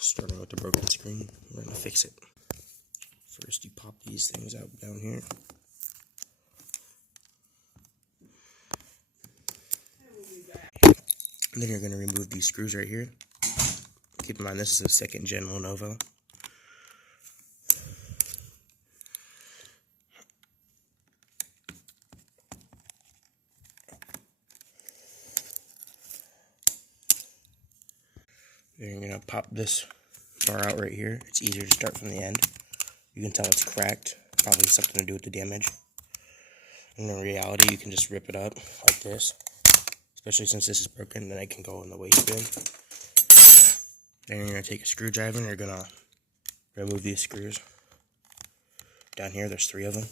Starting with the broken screen, we're going to fix it. First, you pop these things out down here. And then you're going to remove these screws right here. Keep in mind this is a 2nd gen Lenovo. Then you're going to pop this bar out right here. It's easier to start from the end. You can tell it's cracked, probably something to do with the damage. And in reality, you can just rip it up like this, especially since this is broken, then it can go in the waste bin. Then you're going to take a screwdriver and you're going to remove these screws. Down here, there's 3 of them.